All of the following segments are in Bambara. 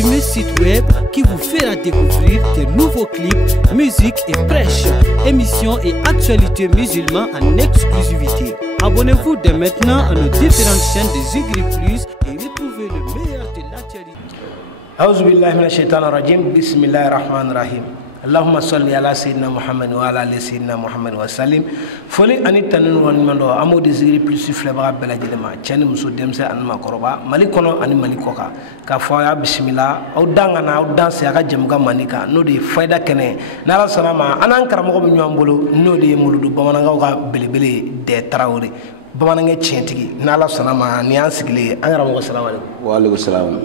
premier site web qui vous fera découvrir de nouveaux clips, musique et prêches, émissions et actualités musulmanes en exclusivité. Abonnez-vous dès maintenant à nos différentes chaînes de Zigri Plus et retrouvez le meilleur de l'actualité. A'udhu billahi minash shaitanir rajim. Bismillahir rahmanir rahim. Allahumma salli ala sayyidina Muhammad wa ala ali sayyidina Muhammad wa sallim. Foli ani tanun wa mando amodi Zigri Plus sifle ba bela jelema chani muso demse an makoroba mali kono ani mali koka ka foya bismillah aw dangana aw danse aka jamga manika no de fayda kene nala salama anan karamo be nyambolo no de muludu bamananga ka belebele de Traoré bamananga chentigi nala salama ni ansigle an karamo assalamu alaikum wa alaikum salam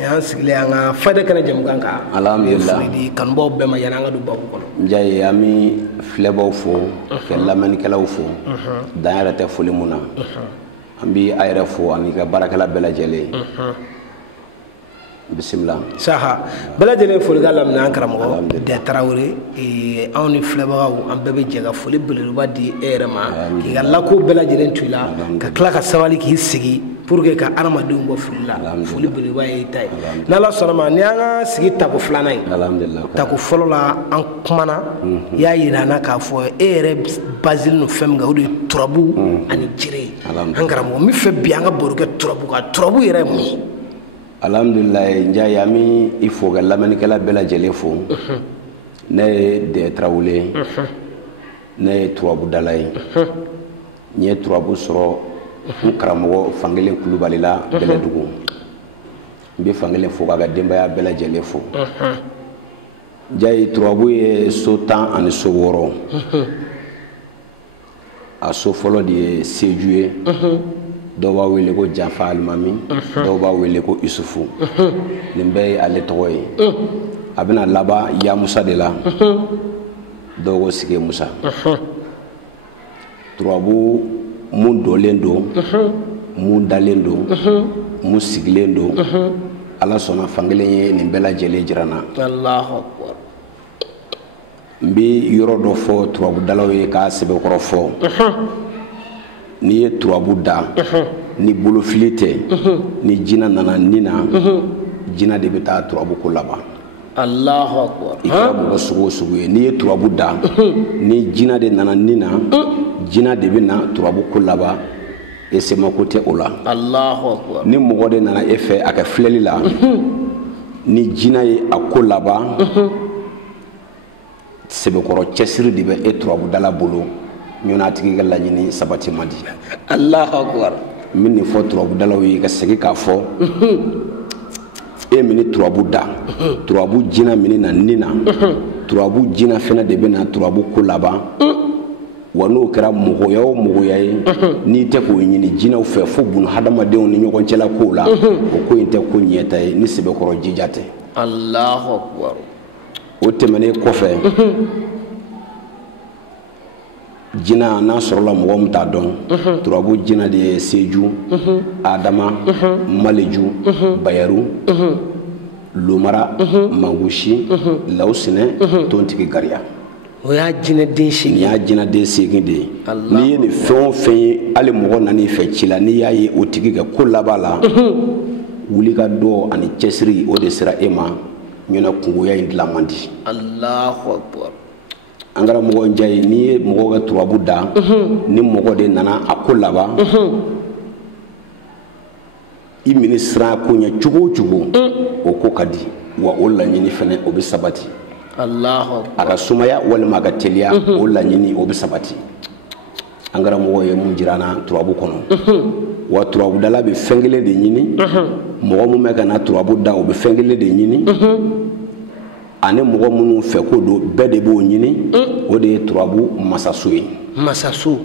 ya sigile anga fayda kene jamga ka alhamdulillah di kan bo be ma yananga du babu kono njaye ami flebo fo ke lamani kala fo daara te foli muna ambi ayra fo ani ka barakala bela jele bismillah saha bela jele foli galam na ankara mo de Traoré e awni flebo am bebe jega foli belu badi erema ki galla ko bela jele tuila ka kla ka sawali ki sigi pour que ka armadou go fulla foli belu baye tay nala sorama ni anga sigi tako flana alhamdulillah tako folola an kumana ya yirana ka fo ere basil no fem ga odi turabu ani jire angara mo mi fe bi anga boruke turabu ka turabu yere mo alhamdulillah njaye ami il faut que lamani kala bela jele fo ne de Traoré ne turabu dalay ni turabu soro karamo fangele kulubali la bele dugu mbi fangele fo ga demba ya bela jele fo jay turabu ye sotan ani soworo a so folo di sejuye do ba wele ko Jafa Almami do ba wele ko Isufu limbe ale toy abina laba ya Musa de la do go sige Musa turabu mun dolendo mun dalendo mun siglendo ala sona fangele ye ni bela jele jirana Allahu akbar mbi yoro do fo turabu dalawe ka sebe koro fo ni ye turabu da ni bolo filite ni jina nana nina jina de beta turabu ko laba Allahu akbar ikabu sugo sugo ni ye turabu da ni jina de nana nina jina de bina turabu ko laba e se makote ola Allahu akbar ni mogode nana efe aka fleli la ni jina ye akolaba sebe koro chesiri de be e turabu dala bolo nyona tigi ga lañini sabati madi Allahu akbar min ni fo turabu dala wi ga segi ka fo e mini turabu da turabu jina mini na nina turabu jina fena de bina turabu ko laba wano kera mogoya o mogoya ni te ko nyini jina fe fo bunu hadama de on ni nyogon cela ko la o ko inte ko nyeta ni sebe koro jijate Allahu akbar o temane ko fe jina na sorola mogo mta don turabu jina de seju adama maleju bayaru lumara mangushi lausine tontiki garia o ya jina den sigi ya jina den sigi de ni ni fon fen ale mogo nani fe cila ni ya ye o tigi ga ko labala wuli ka do ani chesri o de sira ema nyona kungo ya indlamandi Allahu akbar angara mogo njaye ni mogo ga turabu da ni mogo de nana akolaba i ministra ko nya chugo chugo o ko kadi wa olla nyini fene o bi sabati Allahu akbar aga sumaya wal maga telia olla nyini o bi sabati angara mogo ye mun jirana turabu kono wa turabu dala be fengele de nyini mogo mu meka na turabu da o be fengele de nyini ane mogo munu fe ko do bede bo nyini o de turabu masasu masasu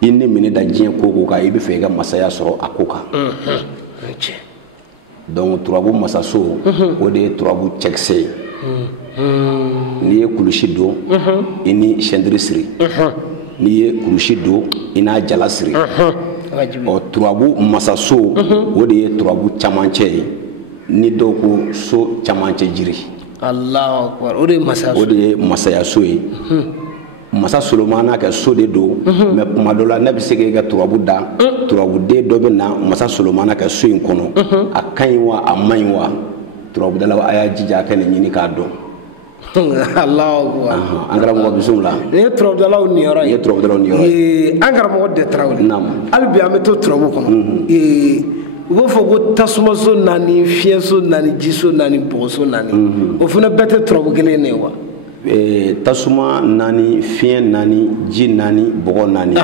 inni mini da jien ko ko ka ibe fe ga masaya soro akoka donc turabu masasu o de turabu checkse ni kulushi do ini chendrisri ni kulushi do ina jalasri o turabu masasu o de turabu chamanche ni do ko so chamanche jiri Allahu akbar o de masasu o de masaya soyi masa Solomana ka so de do mais kuma dola nabi sege ga turabu da turabu de do be na masa Solomana ka so in kono akan wa amman wa turabudala a y'a jija a ka nin ɲini k'a dɔn. Allahu akbar. An karamɔgɔ bisimila. Nin ye turabudalaw niyɔrɔ ye. Ye turabudalaw niyɔrɔ ye. An karamɔgɔ de Tarawele. Naam. Hali bi an bɛ to turabu kɔnɔ. U b'a fɔ ko tasumaso naani fiɲɛso naani jiso naani bɔgɔso naani. O fana bɛɛ tɛ turabu kelen de ye wa. Tasuma naani fiɲɛ naani ji naani bɔgɔ naani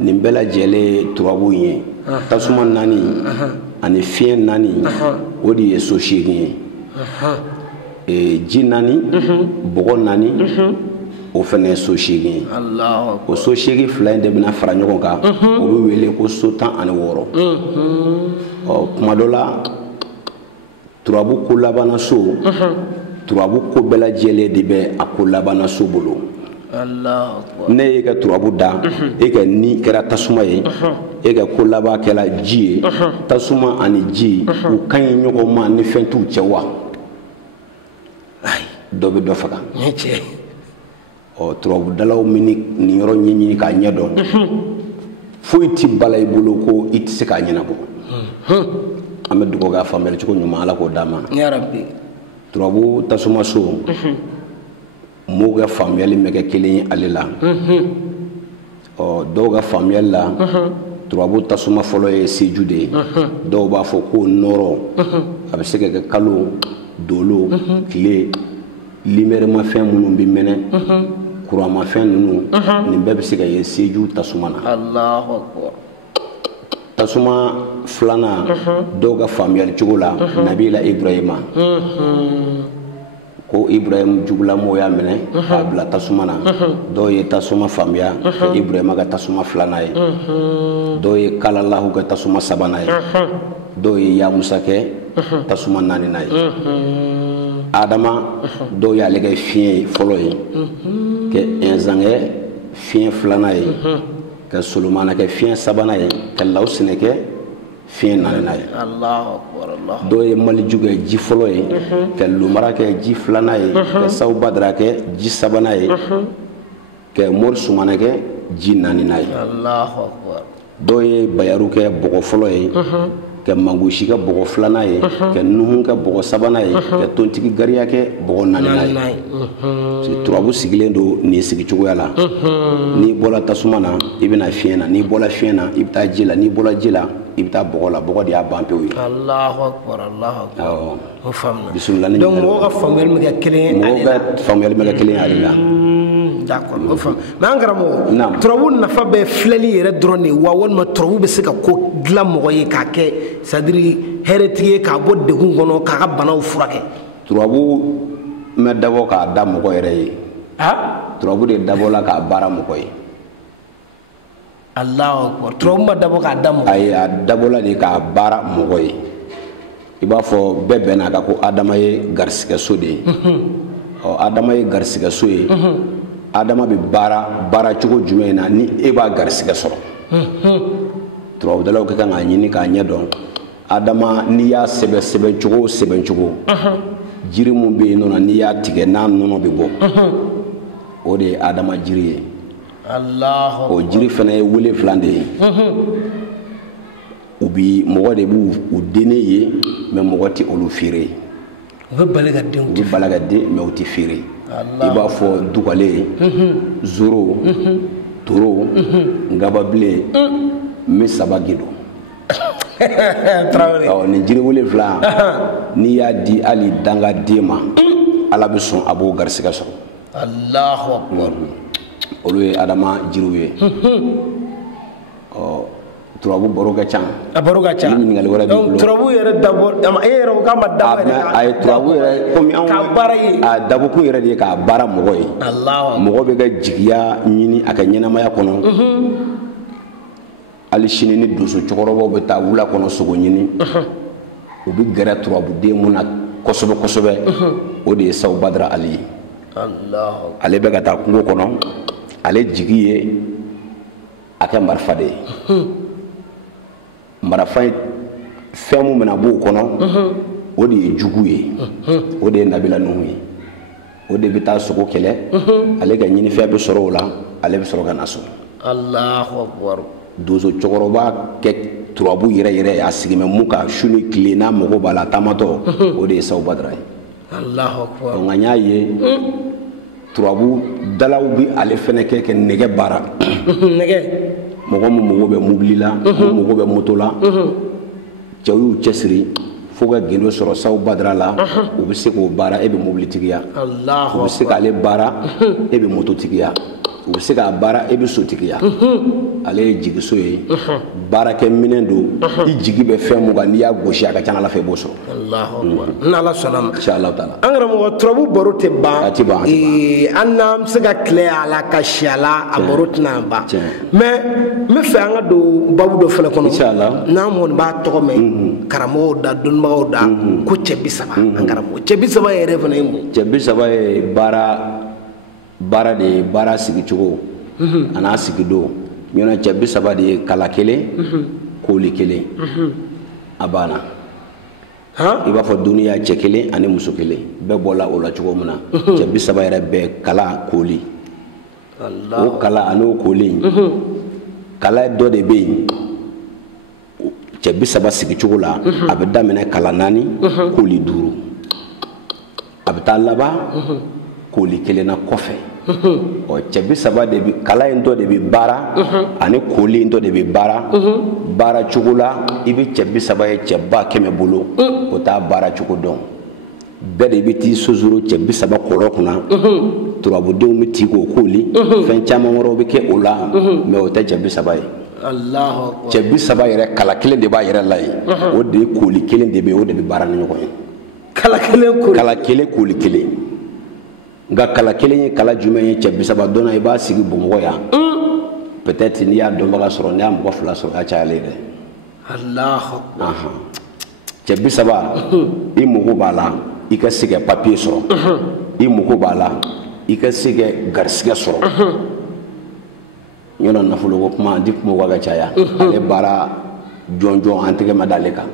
nin bɛɛ lajɛlen turabu ye. Tasuma naani ani fiɲɛ naani o de ye so 8 ye. Ji naani bɔgɔ naani o fana ye so 8 ye. O so 8 fila in de bɛna fara ɲɔgɔn kan o bɛ wele ko so 16. Kuma dɔ la turabu ko labanna so turabu ko bɛɛ lajɛlen de bɛ a ko labanna so bolo. Ne ye ka turabu da e ka ni kɛra tasuma ye e ka ko laban kɛra ji ye tasuma ani ji u ka ɲi ɲɔgɔn ma ni fɛn t'u cɛ wa dɔ bɛ dɔ faga. Turabudalaw min nin yɔrɔ ɲɛɲini k'a ɲɛ dɔn foyi tɛ bala i bolo ko i tɛ se k'a ɲɛnabɔ. An bɛ dugawu k'a faamuyali cogo ɲuman Ala k'o d'an ma. Turabu tasuma so mɔgɔw ka faamuyali bɛ kɛ kelen ye ale la. Dɔw ka faamuyali la turabu tasuma fɔlɔ ye seju de ye. Dɔw b'a fɔ ko nɔrɔ a bɛ se ka kɛ kalo dolo tile limɛrɛmafɛn minnu bɛ mɛnɛ kuranmafɛn ninnu nin bɛɛ bɛ se ka ye seju tasuma na. Tasuma filanan dɔw ka faamuyali cogo la Nabila Ibrahima ko Ibrahim jugulamɔgɔ y'a minɛ k'a bila tasuma na. Dɔw ye tasuma faamuya ka Ibrahima ka tasuma filanan ye. Dɔw ye kalalahu ka tasuma sabanan ye. Dɔw ye Yamusa kɛ tasuma naaninan ye. Adama dɔw y'ale kɛ fiɲɛ ye fɔlɔ ye ka Ɛnzan kɛ fiɲɛ filanan ye ka Solomana kɛ fiɲɛ sabanan ye ka Lawusina kɛ fiɲɛ naaninan ye. Dɔw ye Maliju kɛ ji fɔlɔ ye ka Lumara kɛ ji filanan ye ka Sawu Badara kɛ ji sabanan ye ka Mori Sumana kɛ ji naaninan ye. Dɔw ye Bayaru kɛ bɔgɔ fɔlɔ ye ka Mangosi kɛ bɔgɔ filanan ye ka Nuhu kɛ bɔgɔ sabanan ye ka Tontigi Gariya kɛ bɔgɔ naaninan ye. Turabu sigilen don nin sigicogoya la. N'i bɔra tasuma na i bɛna fiɲɛ na n'i bɔra fiɲɛ na i bɛ taa ji la n'i bɔra ji la i bɛ taa bɔgɔ la bɔgɔ de y'a ban pewu ye. Bisimila ni donc mɔgɔw ka faamuyali bɛ kɛ kelen ye. Mɔgɔw ka faamuyali bɛ kɛ kelen ye ale la. D'accord o faamu mais an karamɔgɔ turabu nafa bɛ filɛli yɛrɛ dɔrɔn de wa walima turabu bɛ se ka ko dilan mɔgɔ ye k'a kɛ c'est à dire hɛrɛtigi ye k'a bɔ degun kɔnɔ k'a ka banaw furakɛ. Turabu mɛ dabɔ k'a da mɔgɔ yɛrɛ ye. Turabu de dabɔla k'a baara mɔgɔ ye. Allahu akbar. Turabu ma dabɔ k'a da mɔgɔ. Ayi a dabɔla de k'a baara mɔgɔ ye. I b'a fɔ bɛɛ bɛnna kan ko Adama ye garisigɛso de ye. Adama ye garisigɛso ye. Adama bɛ baara cogo jumɛn na ni e b'a garisigɛ sɔrɔ. Turabudalaw ka kan k'a ɲini k'a ɲɛ dɔn. Adama n'i y'a sɛbɛn cogo o sɛbɛn cogo jiri mun bɛ yen nɔ n'i y'a tigɛ n'a nɔnɔ bɛ bɔ o de ye Adama jiri ye. O jiri fana ye wolonfila de ye. U bi mɔgɔ de b'u denni ye mais mɔgɔ tɛ olu feere. U bɛ bali ka den mais u tɛ feere. I b'a fɔ dugale zoro toro ngababile misaba gido. Ni jiri wolonfila n'i y'a di hali dangaden ma Ala bɛ sɔn a b'o garisigɛ sɔrɔ. Allahu akbar. Olu ye Adama jiriw ye. Turabu baro ka ca. A baro ka ca. Donc turabu yɛrɛ dabɔ e yɛrɛ ko k'a ma dabɔ yɛrɛ. A ye turabu yɛrɛ komi anw ka baara ye. A dabɔkun yɛrɛ de ye k'a baara mɔgɔ ye. Mɔgɔ bɛ ka jigiya ɲini a ka ɲɛnamaya kɔnɔ. Hali sini ni donso cɛkɔrɔbaw bɛ taa wula kɔnɔ sogo ɲini. U bɛ gɛrɛ turabuden mun na kosɛbɛ kosɛbɛ. O de ye Sawu Badara Ali ye. Ale bɛ ka taa kungo kɔnɔ. Ale jigi ye a kɛ marifa de ye. Marifa fɛn mun bɛna b'o kɔnɔ o de ye jugu ye. O de ye Nabila Nuhu ye. O de bɛ taa sogo kɛlɛ. Ale ka ɲinifɛn bɛ sɔrɔ o la ale bɛ sɔrɔ ka na so. Allahu akbar. Donso cɛkɔrɔba turabu yɛrɛ a sigi mɛ mun ka su ni tile n'a mago b'a la taamatɔ o de ye sawu badara ye. Allahu akbar. nka n y'a ye turabu dalaw bi ale fɛnɛ kɛ nɛgɛ baara. nɛgɛ. mɔgɔ min mago bɛ mobili la mun mago bɛ moto la cɛw y'u cɛsiri fo ka gindo sɔrɔ sawu badara la u bɛ se k'o baara e bɛ mobili tigiya u bɛ se k'ale baara e bɛ moto tigiya u bɛ se k'a baara e bɛ so tigiya ale ye jigiso ye baarakɛ minɛn don i jigi bɛ fɛn mun kan n'i y'a gosi a ka ca Ala fɛ i b'o sɔrɔ. Allahu akbar. N'Ala sɔnna ma. Inshallah taala. An karamɔgɔ turabu baro tɛ ban. A ti ban. An n'an bɛ se ka tile a la ka si a la a baro tɛna ban. Mais n bɛ fɛ an ka don babu dɔ fana kɔnɔ. Inshallah. N'an kɔni b'a tɔgɔ mɛn karamɔgɔw da dɔnnibagaw da ko cɛ 30 an karamɔgɔ cɛ 30 yɛrɛ fana ye mun. Cɛ 30 ye baara de ye baara sigicogo a n'a sigidon ɲɔna cɛ 30 de ye kala kelen kooli kelen a banna i b'a fɔ duniya cɛ kelen ani muso kelen bɛɛ bɔla o la cogo min na cɛ 30 yɛrɛ bɛɛ kala kooli o kala an'o kooli kala dɔ de bɛ yen cɛ 30 sigicogo la a bɛ daminɛ kala 4 kooli 5 a bɛ taa laban kooli kelen na kɔfɛ cɛ 30 de bi kala in dɔ de bi baara ani kooli in dɔ de bi baara cogo la i bi cɛ 30 ye cɛ 100 bolo o t'a baara cogo dɔn bɛɛ de bi t'i sozuru cɛ 30 kɔrɔ kunna turabudenw bi t'i k'o kooli fɛn caman wɛrɛw bi kɛ o la mais o tɛ cɛ 30 ye. Allahu akbar. Cɛ 30 yɛrɛ kala kelen de b'a yɛrɛ la ye o de ye kooli kelen de bɛ o de bi baara ni ɲɔgɔn ye. Kala kelen kooli kelen. Nka kala kelen ye kala jumɛn ye cɛ 30 dɔnna i b'a sigi Bamakɔ yan peut-être n'i y'a dɔnbaga sɔrɔ n'i y'a mɔgɔ 2 sɔrɔ a cayalen dɛ. Allahu akbar. Cɛ 30 i mago b'a la i ka se ka papier sɔrɔ i mago b'a la i ka se ka garisigɛ sɔrɔ ɲɔna nafolo ko kuma di kuma ka caya ale baara jɔnjɔn an tɛgɛ ma d'ale kan.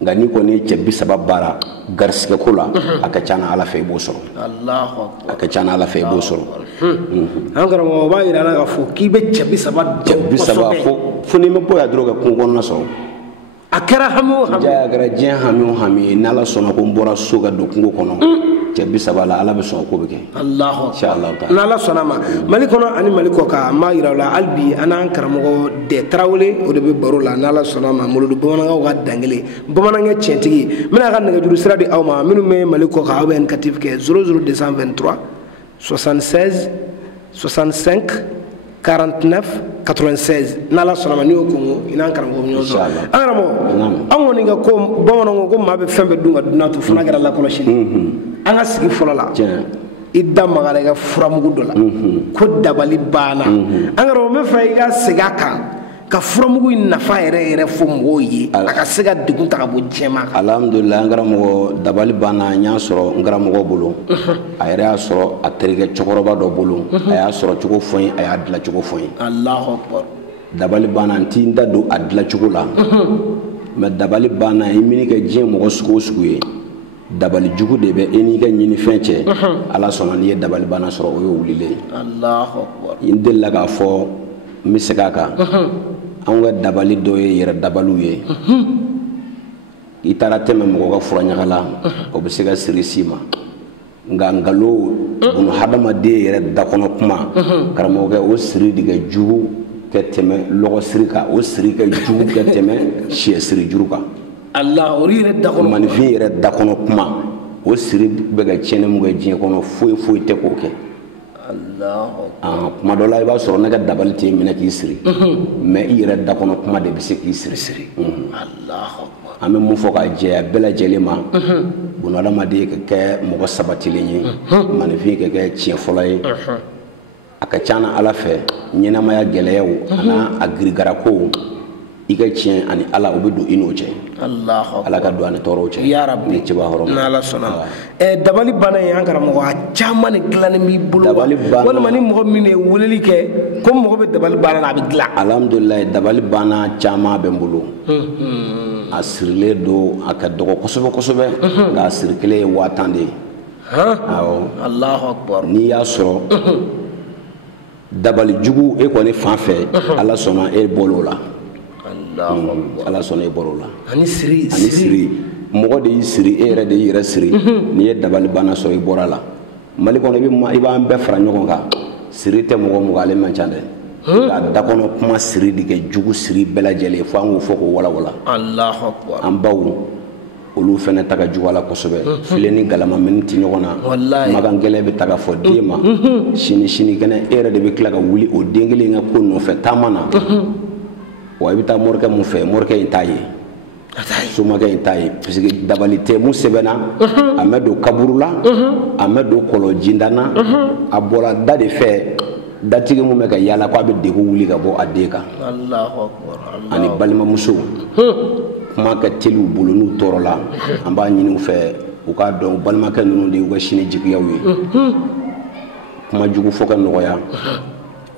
Nka ni kɔni ye cɛ 30 baara garisigɛ ko la a ka ca Ala fɛ i b'o sɔrɔ. Allahu akbar. A ka ca Ala fɛ i b'o sɔrɔ. An karamɔgɔ o b'a yira la k'a fɔ k'i bɛ cɛ 30 dɔn kosɛbɛ. Fo n'i ma bɔ yan dɔrɔn ka kungo kɔnɔna sɔrɔ. A kɛra hami o hami. A kɛra diɲɛ hami o hami ye n'Ala sɔnna ko n bɔra so ka don kungo kɔnɔ cɛ 30 la Ala bɛ sɔn ko bɛ kɛ. Allahu akbar. Inshallah taala. N'Ala sɔnna ma Mali kɔnɔ ani Mali kɔ kan an b'a yira la hali bi an n'an karamɔgɔ Dɛ Tarawele o de bɛ baro la n'Ala sɔnna ma Molodu bamanankaw ka dangele bamanankɛ tiɲɛtigi n bɛna a ka nɛgɛjuru sira di aw ma minnu bɛ Mali kɔ kan aw bɛ indicatif kɛ 00223 76 65 49 96 n'Ala sɔnna ma n'i y'o kungo i n'an karamɔgɔ bɛ ɲɔgɔn sɔrɔ. An karamɔgɔ an kɔni ka ko bamananw ko maa bɛ fɛn bɛɛ dun ka dunan to fana kɛra lakɔlɔsili an ka sigi fɔlɔ la i da magara i ka furamugu dɔ la ko dabali banna an karamɔgɔ n bɛ fɛ i ka segin a kan ka furamugu in nafa yɛrɛ fɔ mɔgɔw ye a ka se ka degun ta ka bɔ jɛma kan. Alhamdulillah an karamɔgɔ dabali banna n y'a sɔrɔ n karamɔgɔ bolo a yɛrɛ y'a sɔrɔ a terikɛ cɛkɔrɔba dɔ bolo a y'a sɔrɔ cogo fɔ n ye a y'a dilan cogo fɔ n ye. Allahu akbar. Dabali banna n t'i da don a dilan cogo la mais dabali banna i mini kɛ diɲɛ mɔgɔ sugu o sugu ye dabali jugu de bɛ e n'i ka ɲinifɛn cɛ Ala sɔnna n'i ye dabali banna sɔrɔ o ye wulilen. Allahu akbar. n delila k'a fɔ n bɛ segin a kan an ka dabali dɔ ye yɛrɛ dabaliw ye i taara tɛmɛ mɔgɔ ka fura ɲaga la o bɛ se ka siri s'i ma nka nkalon buna hadamaden yɛrɛ dakɔnɔ kuma karamɔgɔkɛ o siri de ka jugu ka tɛmɛ lɔgɔ siri kan o siri ka jugu ka tɛmɛ sɛ siri juru kan. Allah ori yɛrɛ dakɔnɔ manifin yɛrɛ dakɔnɔ kuma o siri bɛ ka tiɲɛni mun kɛ diɲɛ kɔnɔ foyi tɛ k'o kɛ. Kuma dɔ la i b'a sɔrɔ ne ka dabali tɛ minɛ k'i siri mais i yɛrɛ dakɔnɔ kuma de bɛ se k'i siri. An bɛ mun fɔ ka jɛya bɛɛ lajɛlen ma bunahadamaden ka kɛ mɔgɔ sabatilen ye manifin ka kɛ tiɲɛ fɔlɔ ye a ka ca Ala fɛ ɲɛnamaya gɛlɛyaw ana a girigarakow i ka tiɲɛ ani Ala o bɛ don i n'o cɛ. Ala ka don ani tɔɔrɔw cɛ. Ya Rabbi n'Ala sɔnna. Dabali banna ye an karamɔgɔ a caman de dilannen b'i bolo walima ni mɔgɔ min ye weleli kɛ ko mɔgɔ bɛ dabali banna a bɛ dilan. Alhamdulillah dabali banna caman bɛ n bolo a sirilen don a ka dɔgɔ kosɛbɛ nka a siri kelen ye 5000 de ye. Awɔ. Allahu akbar. N'i y'a sɔrɔ dabali jugu e kɔni fan fɛ Ala sɔnna e bɔl'o la ala sɔnna e bɔr'o la ani siri mɔgɔ de y'i siri e yɛrɛ de y'i yɛrɛ siri n'i ye dabali banna sɔrɔ i bɔra la Mali kɔnɔ i b'an bɛɛ fara ɲɔgɔn kan siri tɛ mɔgɔ ale man ca dɛ ka dakɔnɔ kuma siri de kɛ jugu siri bɛɛ lajɛlen fo an k'o fɔ k'o walawala Allahu akbar an baw olu fɛnɛ ta ka jugu a la kosɛbɛ filen ni galama mɛni ti ɲɔgɔn na makan gɛlɛ bɛ ta ka fɔ den ma sini kɛnɛ e yɛrɛ de bɛ tila ka wuli o den kelen ka ko nɔfɛ taama na wa i bɛ taa morikɛ mun fɛ morikɛ in t'a ye somakɛ in t'a ye parce que dabali tɛ mun sɛbɛnna a mɛ don kaburu la a mɛ don kɔlɔ jinda na a bɔra da de fɛ datigi mun bɛ ka yaala k'a bɛ degun wuli ka bɔ a den kan ani balimamuso kuma ka teliw bolo n'u tɔɔrɔ la an b'a ɲini u fɛ u k'a dɔn balimakɛ ninnu de y'u ka sini jigiyaw ye kuma jugu fɔ ka nɔgɔya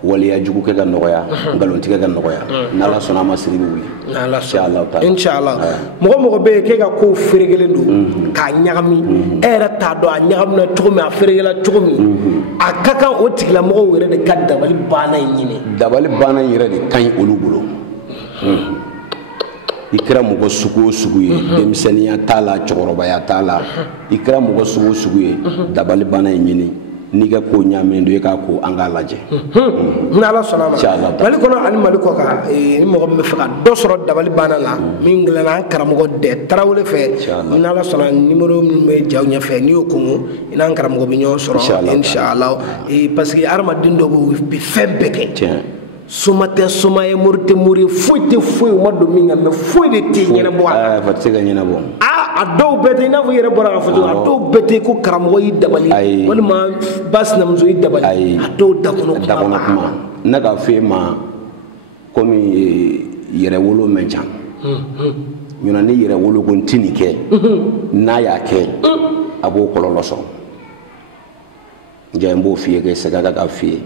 waliya jugu kɛ ka nɔgɔya nkalontigɛ ka nɔgɔya n'ala sɔnna a ma siri bɛ wuli inshallah mɔgɔ bɛ yen k'e ka kow feerekelen don k'a ɲagami e yɛrɛ t'a dɔn a ɲagamina cogo min a feerekela cogo min a ka kan o tigilamɔgɔw yɛrɛ de ka dabali banna in ɲini dabali banna in yɛrɛ de ka ɲi olu bolo i kɛra mɔgɔ sugu o sugu ye denmisɛnniya t'a la cɛkɔrɔbaya t'a la i kɛra mɔgɔ sugu o sugu ye dabali banna in ɲini n'i ka ko ɲaaminen don i k'a ko an k'a lajɛ n'ala sɔnna a ma Mali kɔnɔ ani Mali kɔ kan ni mɔgɔ min bɛ fɛ ka dɔ sɔrɔ dabali banna la min dilanna an karamɔgɔ dɛ Tarawele fɛ n'ala sɔnna numéro min bɛ jaw ɲɛfɛ n'i y'o kɔngɔ i n'an karamɔgɔ bɛ ɲɔgɔn sɔrɔ inshallah parce que hadamaden dɔw bɛ fɛn bɛɛ kɛ soma tɛ soma ye mori tɛ mori foyi tɛ foyi o ma don min kan mɛ foyi de tɛ ɲɛnabɔ a la fa tɛ se ka ɲɛnabɔ a dɔw bɛɛ tɛ i n'a fɔ i yɛrɛ bɔra k'a fɔ cogo a dɔw bɛɛ tɛ ko karamɔgɔ y'i dabali walima ba sinamuso y'i dabali a dɔw dakɔnɔ kuma ne k'a fɔ e ma komi yɛrɛwolo man ca ɲɔna ni yɛrɛwolo ko n tɛ nin kɛ n'a y'a kɛ a b'o kɔlɔlɔ sɔrɔ n b'o f'i ye kɛ sɛgɛ ka f'i ye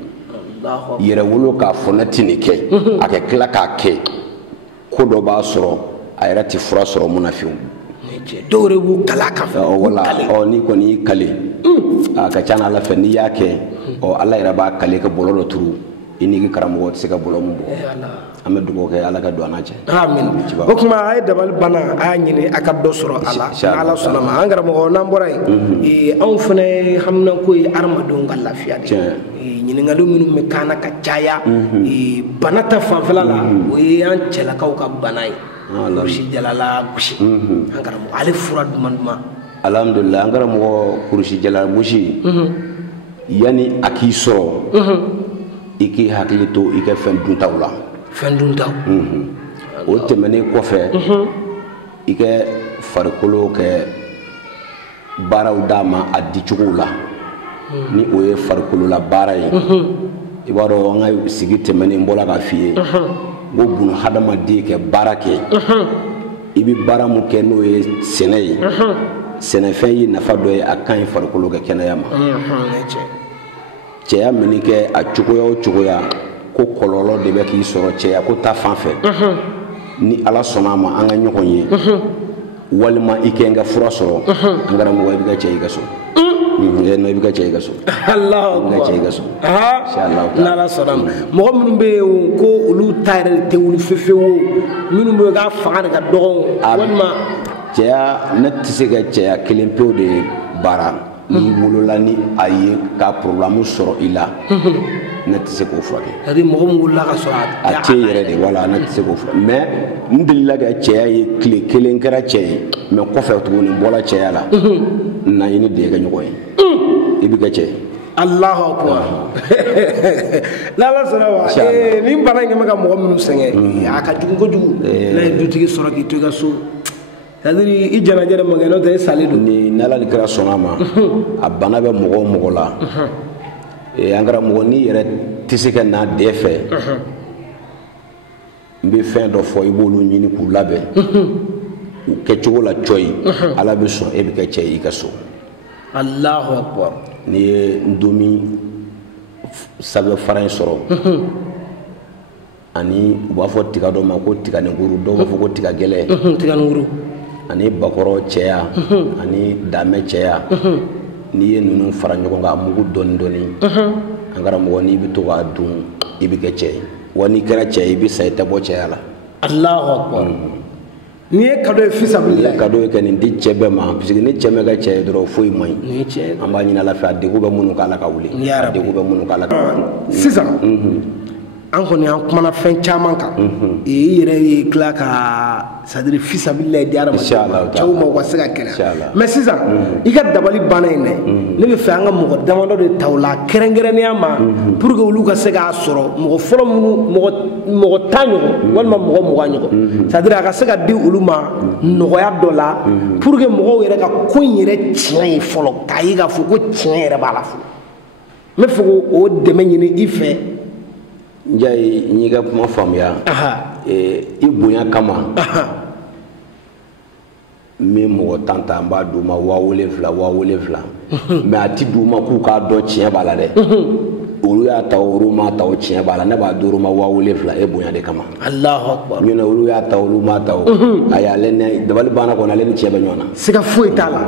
yɛrɛwolo k'a fɔ ne tɛ nin kɛ a kɛ tila k'a kɛ ko dɔ b'a sɔrɔ a yɛrɛ tɛ fura sɔrɔ mun na fiyewu dɔw yɛrɛ b'u kala ka fɔ n'i kɔni y'i kale a ka ca n'Ala fɛ n'i y'a kɛ Ala yɛrɛ b'a kale ka bɔlɔ dɔ turu i n'i ka karamɔgɔ tɛ se ka bɔlɔ min bɔ an bɛ dugawu kɛ Ala ka don an na cɛ amin o tuma a ye dabali banna a y'a ɲini a ka dɔ sɔrɔ a la n'Ala sɔnna ma an karamɔgɔ n'an bɔra yen anw fana ye haminako ye hadamadenw ka lafiya de ɲininkali minnu bɛ k'an na ka caya bana ta fanfɛla la o ye an cɛlakaw ka bana ye kurusi jalala gosi an karamɔgɔ ale fura duman alhamdulillah an karamɔgɔ kurusi jalala gosi yani a k'i sɔrɔ i k'i hakili to i ka fɛn duntaw la o tɛmɛnen kɔfɛ i ka farikolo kɛ baaraw d'a ma a dicogow la ni o ye farikolola baara ye i b'a dɔn an ka sigi tɛmɛnen n bɔra k'a f'i ye ko buna hadamaden kɛ baara kɛ i bɛ baara mun kɛ n'o ye sɛnɛ ye sɛnɛfɛn ye nafa dɔ ye a ka ɲi farikolo ka kɛnɛya ma cɛya mini kɛ a cogoya o cogoya ko kɔlɔlɔ de bɛ k'i sɔrɔ cɛya ko ta fan fɛ ni Ala sɔnna a ma an ka ɲɔgɔn ye walima i kɛ n ka fura sɔrɔ an karamɔgɔ i bɛ ka cɛ i ka so no i bɛ ka cɛ i ka so Allahu Akbar n'Ala sɔnna ma mɔgɔ minnu bɛ yen ko olu ta yɛrɛ tɛ wuli fewu minnu bɛ yen k'a fanga de ka dɔgɔ walima cɛya ne tɛ se ka cɛya kelen pewu de baara n'i wolola ni a ye ka problème sɔrɔ i la ne tɛ se k'o furakɛ c'est à dire mɔgɔ min wolola ka sɔrɔ a tɛ yɛrɛ de wala ne tɛ se k'o furakɛ mais n delila ka cɛya ye tile kelen kɛra cɛ ye mais kɔfɛ tuguni n bɔra cɛya la na i ni de ye kɛ ɲɔgɔn ye i bɛ kɛ cɛ ye Allahu Akbar n'Ala sɔnna ma nin bana in bɛ ka mɔgɔ minnu sɛgɛn a ka jugu kojugu n'a ye dutigi sɔrɔ k'i to i ka so c'est-à-dire i jɛnajɛ de ma kɛ n'o tɛ i salen don ni n'Ala ni kira sɔnna ma a bana bɛ mɔgɔ o mɔgɔ la an karamɔgɔ n'i yɛrɛ tɛ se ka n'a den fɛ n bɛ fɛn dɔ fɔ i b'olu ɲini k'u labɛn u kɛcogo la cɔyi Ala bɛ sɔn e bɛ kɛ cɛ ye i ka so Allahu Akbar n'i ye ndomi sanfɛ fara in sɔrɔ ani u b'a fɔ tiga dɔ ma ko tiganikuru dɔw b'a fɔ ko tiga gɛlɛ tiganikuru ani bakɔrɔ cɛya ani damɛ cɛya n'i ye ninnu fara ɲɔgɔn kan a mugu dɔɔni dɔɔni an karamɔgɔ n'i bɛ to k'a dun i bɛ kɛ cɛ ye wa n'i kɛra cɛ ye i bɛ sa i tɛ bɔ cɛya la Allahu akbar ni ye cadeau fi sabilillah ni cadeau ke ni di cebe ma parce que ni cebe ga cebe dro foi moy ni ce amba ni la fa de ko be munu kala ka wuli de ko be munu kala sisan an kɔni an kumana fɛn caman kan i yɛrɛ ye tila ka sadiri fisabilillahi di adamadenw cɛw ma u ka se ka kɛnɛya mais sisan i ka dabali banna in dɛ ne bɛ fɛ an ka mɔgɔ damadɔ de ta o la kɛrɛnkɛrɛnnenya ma pour que olu ka se k'a sɔrɔ mɔgɔ fɔlɔ minnu mɔgɔ 10 ɲɔgɔn walima mɔgɔ 20 ɲɔgɔn c'est à dire a ka se ka di olu ma nɔgɔya dɔ la pour que mɔgɔw yɛrɛ ka ko in yɛrɛ tiɲɛ ye fɔlɔ k'a ye k'a fɔ ko tiɲɛ yɛrɛ b'a la fɔlɔ n bɛ fɛ k'o dɛmɛ ɲini i fɛ Njai nyi ka kuma faamuya i bonya kama min mɔgɔ tan ta n b'a d'u ma 7,000 mais a ti d'u ma k'u k'a dɔn tiɲɛ b'a la dɛ olu y'a ta olu m'a ta o tiɲɛ b'a la ne b'a d'olu ma 7,000 e bonya de kama Allahu akbar ɲinɛ olu y'a ta olu m'a ta o ayi ale ne dabali banna kɔni ale ni tiɲɛ bɛ ɲɔgɔn na siga foyi t'a la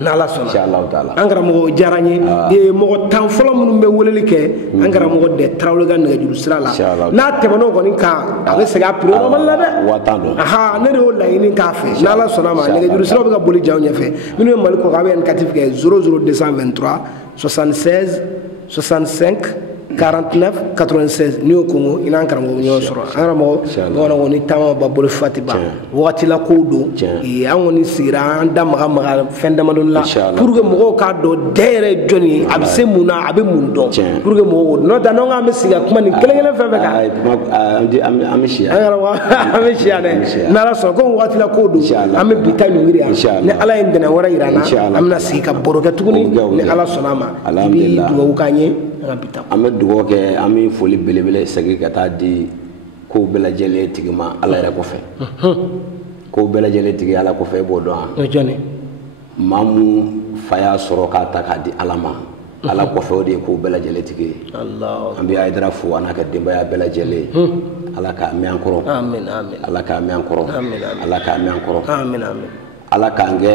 n'ala sɔnna inshallah taala an karamɔgɔ diyara n ye mɔgɔ 10 fɔlɔ minnu bɛ weleli kɛ an karamɔgɔ de Tarawele ka nɛgɛjuru sira la n'a tɛmɛn'o kɔni kan a bɛ segin a prix normal la dɛ ne de y'o laɲini k'a fɛ n'ala sɔnna ma nɛgɛjuru siraw bɛ ka boli janw ɲɛfɛ minnu ye Mali kɔ kan a bɛ indicatif kɛ 00223 76 65 49 96 n'i y'o kongo i n'an karamɔgɔ ɲɔgɔn sɔrɔ an karamɔgɔ ɲɔgɔn kɔni taama ba bolo fatiba wagati la kow don an kɔni sigira an da maga fɛn damadɔ la pour que mɔgɔw k'a dɔn dɛ yɛrɛ ye jɔn ye a bɛ se mun na a bɛ mun dɔn pour que mɔgɔw n'o tɛ n'an k'an bɛ sigi ka kuma nin kelen fɛn fɛn kan an bɛ si yan an karamɔgɔ an bɛ si yan dɛ n'ala sɔnna komi wagati la kow don an bɛ bi ta ɲɔngiri yan ni ala ye ntɛnɛn wɛrɛ yira an na an bɛna sigi ka baro kɛ tuguni ni ala sɔnna a ma i bɛ dugawu k'an ye an bɛ dugawu kɛ an bɛ foli belebele segin ka taa di kow bɛɛ lajɛlen tigi ma ala yɛrɛ kɔfɛ kow bɛɛ lajɛlen tigi ala kɔfɛ e b'o dɔn wa maa mun fa y'a sɔrɔ k'a ta k'a di ala ma ala kɔfɛ o de ye kow bɛɛ lajɛlen tigi ye an bɛ Hayidara fo a n'a ka denbaya bɛɛ lajɛlen ala k'a mɛn an kɔrɔ ala k'a mɛn an kɔrɔ ala k'a mɛn an kɔrɔ ala k'an kɛ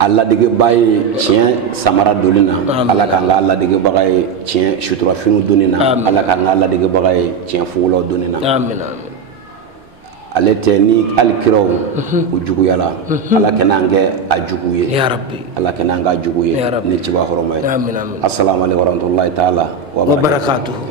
a ladegeba ye tiɲɛ samara donni na ala k'an k'a ladegebaga ye tiɲɛ suturafiniw donni na ala k'an k'a ladegebaga ye tiɲɛ fugulaw donni na ale tɛ ni hali kiraw u juguyala ala kana an kɛ a jugu ye ala kana an k'a jugu ye ni ciba hɔrɔma ye assalamu alaikum warahmatullahi taala wa barakatuhu